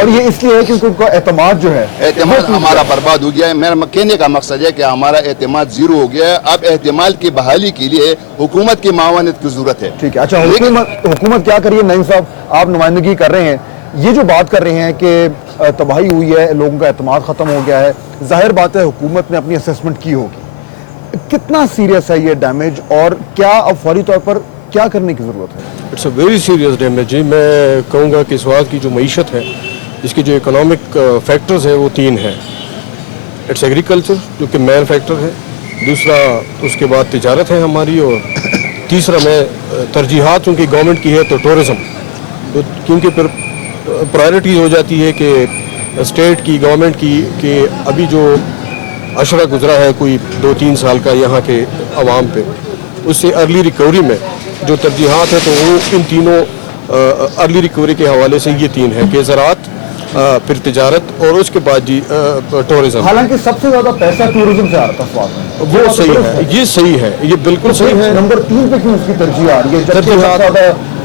और ये इसलिए है क्योंकि उनका एतमाद जो है, एतमाद हमारा बर्बाद हो गया है। मेरा कहने का मकसद है कि हमारा एतमाद जीरो हो गया है। अब एतमाद की बहाली के लिए हुकूमत की मावनत की जरूरत है। ठीक है, अच्छा हुकूमत क्या करिए? नईम साहब, आप नुमाइंदगी कर रहे हैं, ये जो बात कर रहे हैं कि तबाही हुई है, लोगों का एतमाद ख़त्म हो गया है, जाहिर बात है हुकूमत ने अपनी असेसमेंट की होगी। कितना सीरियस है ये डैमेज और क्या अब फौरी तौर पर क्या करने की ज़रूरत है? It's a very serious damage ji. मैं कहूँगा कि इस वक्त की जो मईशत है, इसके जो इकोनॉमिक फैक्टर्स हैं वो 3 हैं। इट्स एग्रीकल्चर जो कि मेन फैक्टर है, दूसरा उसके बाद तिजारत है हमारी, और तीसरा मैं तरजीहात चूँकि गवर्नमेंट की है तो टूरिज़म, तो क्योंकि फिर प्रायोरिटी हो जाती है कि स्टेट की गवर्नमेंट की कि अभी जो अशरा गुजरा है कोई 2-3 साल का यहाँ के अवाम पे, उससे अर्ली रिकवरी में जो तरजीहात है तो वो इन तीनों अर्ली रिकवरी के हवाले से ये 3 है कि ज़राअत, फिर तिजारत और उसके बाद जी टूरिज़म। हालांकि सबसे ज़्यादा पैसा टूरिज़्म से आ रहा था स्वाद में, वो सही है, ये सही है, ये बिल्कुल सही है। नंबर 3 पे क्यों उसकी तरजीह आ रही है? जबकि ज़्यादा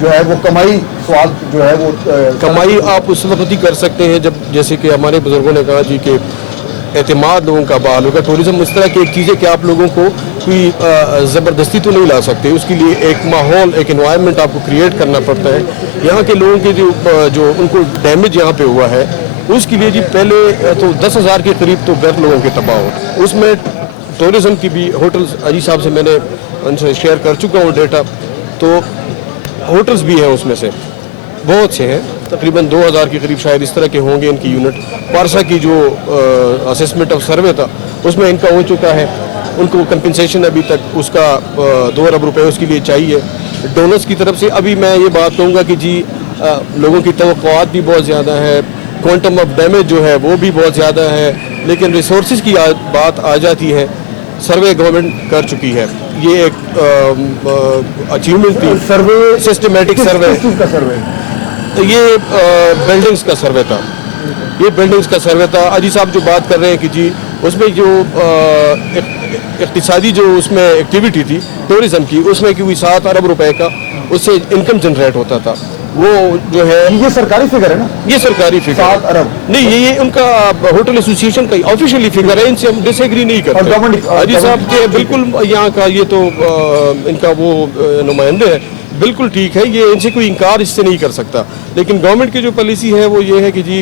जो है वो कमाई, स्वाद जो है वो कमाई आप उस वक्त ही कर सकते हैं जब, जैसे कि हमारे बुजुर्गों ने कहा जी कि एतमाद लोगों का बहाल होगा। टूरिज़्म इस तरह की एक चीज़ है कि आप लोगों को कोई ज़बरदस्ती तो नहीं ला सकते, उसके लिए एक माहौल, एक एनवायरनमेंट आपको क्रिएट करना पड़ता है। यहाँ के लोगों के जो उनको डैमेज यहाँ पे हुआ है, उसके लिए जी पहले तो 10,000 के करीब तो घर लोगों के तबाह हो, उसमें टूरिज़्म की भी होटल्स, अजी साहब से मैंने उनसे शेयर कर चुका हूँ डेटा, तो होटल्स भी हैं उसमें से बहुत से हैं, तकरीबन 2,000 के करीब शायद इस तरह के होंगे इनकी यूनिट। पारसा की जो असेसमेंट ऑफ सर्वे था उसमें इनका हो चुका है, उनको कंपनसेशन अभी तक उसका 2 अरब रुपए उसके लिए चाहिए डोनर्स की तरफ से। अभी मैं ये बात कहूँगा कि जी लोगों की तवक्कुआत भी बहुत ज़्यादा है, क्वांटम ऑफ डैमेज जो है वो भी बहुत ज़्यादा है, लेकिन रिसोर्सेज की बात आ जाती है, सर्वे गवर्नमेंट कर चुकी है, ये एक अचीवमेंट थी। सर्वे, सिस्टमेटिक सर्वे, का सर्वे, ये बिल्डिंग्स का सर्वे था, ये बिल्डिंग्स का सर्वे था। अजी साहब जो बात कर रहे हैं कि जी उसमें जो इक्तिसादी जो उसमें एक्टिविटी थी टूरिज़्म की, उसमें कि कोई 7 अरब रुपए का उससे इनकम जनरेट होता था, वो जो है ये सरकारी फिगर है ना? ये सरकारी फिगर 7 अरब नहीं, ये उनका होटल एसोसिएशन का ऑफिशियली फिगर है, इनसे हम डिसएग्री नहीं करते। अजी साहब के बिल्कुल यहाँ का ये तो इनका वो नुमाइंदे है, बिल्कुल ठीक है, ये इनसे कोई इनकार इससे नहीं कर सकता। लेकिन गवर्नमेंट की जो पॉलिसी है वो ये है कि जी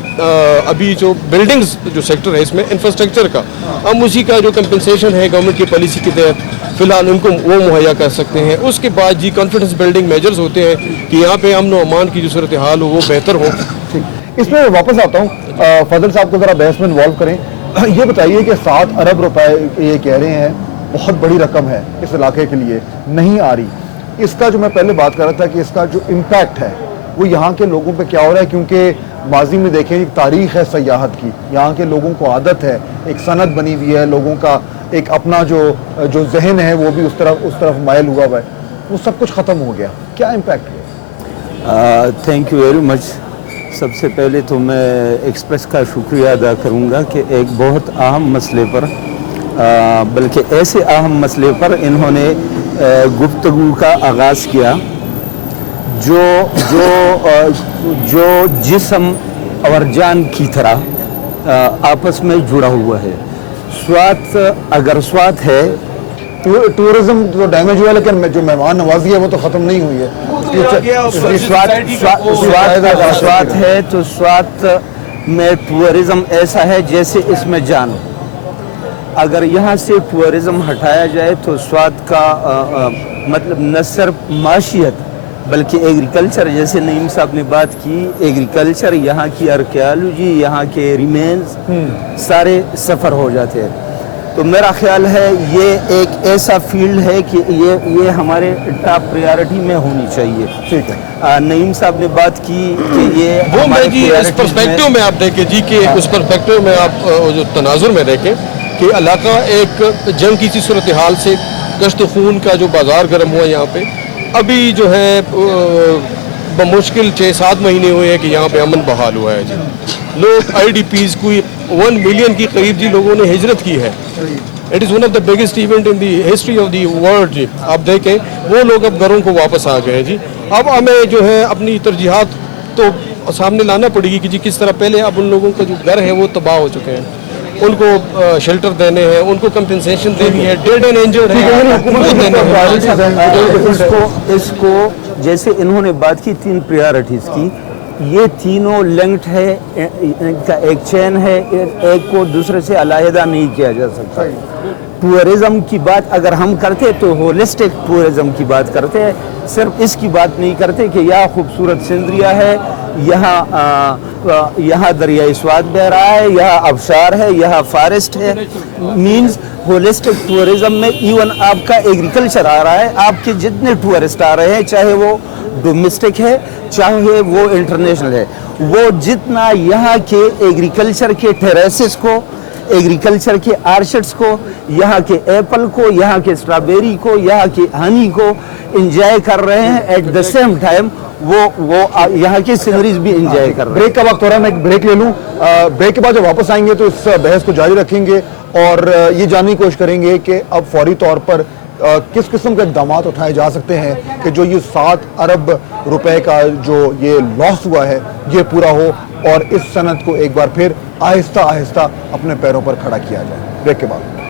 अभी जो बिल्डिंग्स जो सेक्टर है इसमें इंफ्रास्ट्रक्चर का हम उसी का जो कंपनसेशन है गवर्नमेंट की पॉलिसी के तहत फ़िलहाल उनको वो मुहैया कर सकते हैं। उसके बाद जी कॉन्फिडेंस बिल्डिंग मेजर्स होते हैं कि यहाँ पे अमन व अमान की जो सूरत हाल हो वो बेहतर हो। इसमें वापस आता हूँ, फजल साहब को ज़रा बहस में इन्वॉल्व करें। ये बताइए कि 7 अरब रुपए ये कह रहे हैं, बहुत बड़ी रकम है इस इलाके के लिए, नहीं आ रही। इसका जो मैं पहले बात कर रहा था कि इसका जो इम्पैक्ट है वो यहाँ के लोगों पे क्या हो रहा है, क्योंकि माजी में देखें एक तारीख़ है सयाहत की, यहाँ के लोगों को आदत है, एक सनत बनी हुई है, लोगों का एक अपना जो जहन है वो भी उस तरफ मायल हुआ है, वो सब कुछ ख़त्म हो गया। क्या इम्पैक्ट हुआ? Thank you very much. सबसे पहले तो मैं एक्सप्रेस का शुक्रिया अदा करूँगा कि एक बहुत अहम मसले पर, बल्कि ऐसे अहम मसले पर इन्होंने गुफ्तगू का आगाज़ किया जो जिस्म और जान की तरह आपस में जुड़ा हुआ है। स्वाद, अगर स्वाद है, टूरिज्म तो डैमेज हुआ, लेकिन जो मेहमान नवाजी है वो तो ख़त्म नहीं हुई है। स्वाद है तो स्वाद में टूरिज्म ऐसा है जैसे इसमें जान। अगर यहाँ से टूरिज्म हटाया जाए तो स्वाद का मतलब न सिर्फ माशियत बल्कि एग्रीकल्चर, जैसे नईम साहब ने बात की, एग्रीकल्चर, यहाँ की आर्कियोलॉजी, यहाँ के रिमेन्स सारे सफ़र हो जाते हैं। तो मेरा ख्याल है ये एक ऐसा फील्ड है कि ये हमारे टॉप प्रायोरिटी में होनी चाहिए। ठीक है, नईम साहब ने बात की कि ये वो मैं जी इस पर्सपेक्टिव में आप देखें जी कि उस पर्सपेक्टिव में आप जो तनाजुर में देखें कि इलाका एक जंग की सी सूरत हाल से गश्त खून का जो बाजार गर्म हुआ यहाँ पे, अभी जो है बमुश्किल 6-7 महीने हुए हैं कि यहाँ पे अमन बहाल हुआ है जी। लोग IDPs कोई 1 मिलियन की करीब जी लोगों ने हिजरत की है। It is one of the biggest event in the history of the world ji. आप देखें वो लोग अब घरों को वापस आ गए जी। अब हमें जो है अपनी तरजीहात तो सामने लाना पड़ेगी कि जी किस तरह पहले अब उन लोगों का जो घर है वो तबाह हो चुके हैं, उनको शेल्टर देने हैं, उनको कंपनसेशन देनी है, डेड एंड इंजर्ड है वो देने हैं। इसको जैसे इन्होंने बात की 3 प्रायोरिटीज़ की, ये तीनों लिंक्ड है, इनका एक चेन है, एक को दूसरे से अलहदा नहीं किया जा सकता। टूरिज़्म की बात अगर हम करते तो होलिस्टिक टूरिज़्म की बात करते हैं, सिर्फ इसकी बात नहीं करते कि यहाँ खूबसूरत सिंदरिया है, यहाँ दरियाई स्वाद बह रहा है, यहाँ आबशार है, यहाँ फॉरेस्ट है। मींस होलिस्टिक टूरिज़्म में इवन आपका एग्रीकल्चर आ रहा है, आपके जितने टूरिस्ट आ रहे हैं, चाहे वो डोमेस्टिक है चाहे वो इंटरनेशनल है, वो जितना यहाँ के एग्रीकल्चर के टेरेसेस को, एग्रीकल्चर के आर्चर्ड्स को, यहाँ के एप्पल को, यहाँ के स्ट्रॉबेरी को, यहाँ के हनी को इंजॉय कर रहे हैं, एट द सेम टाइम वो यहाँ की सीनरीज भी इंजॉय कर रहे हैं। ब्रेक का वक्त हो रहा है, मैं एक ब्रेक ले लूँ। ब्रेक के बाद जब वापस आएंगे तो इस बहस को जारी रखेंगे और ये जानने की कोशिश करेंगे कि अब फौरी तौर पर किस किस्म के इक़दाम उठाए जा सकते हैं कि जो ये 7 अरब रुपए का जो ये लॉस हुआ है ये पूरा हो और इस सनत को एक बार फिर आहिस्ता आहिस्ता अपने पैरों पर खड़ा किया जाए। ब्रेक के बाद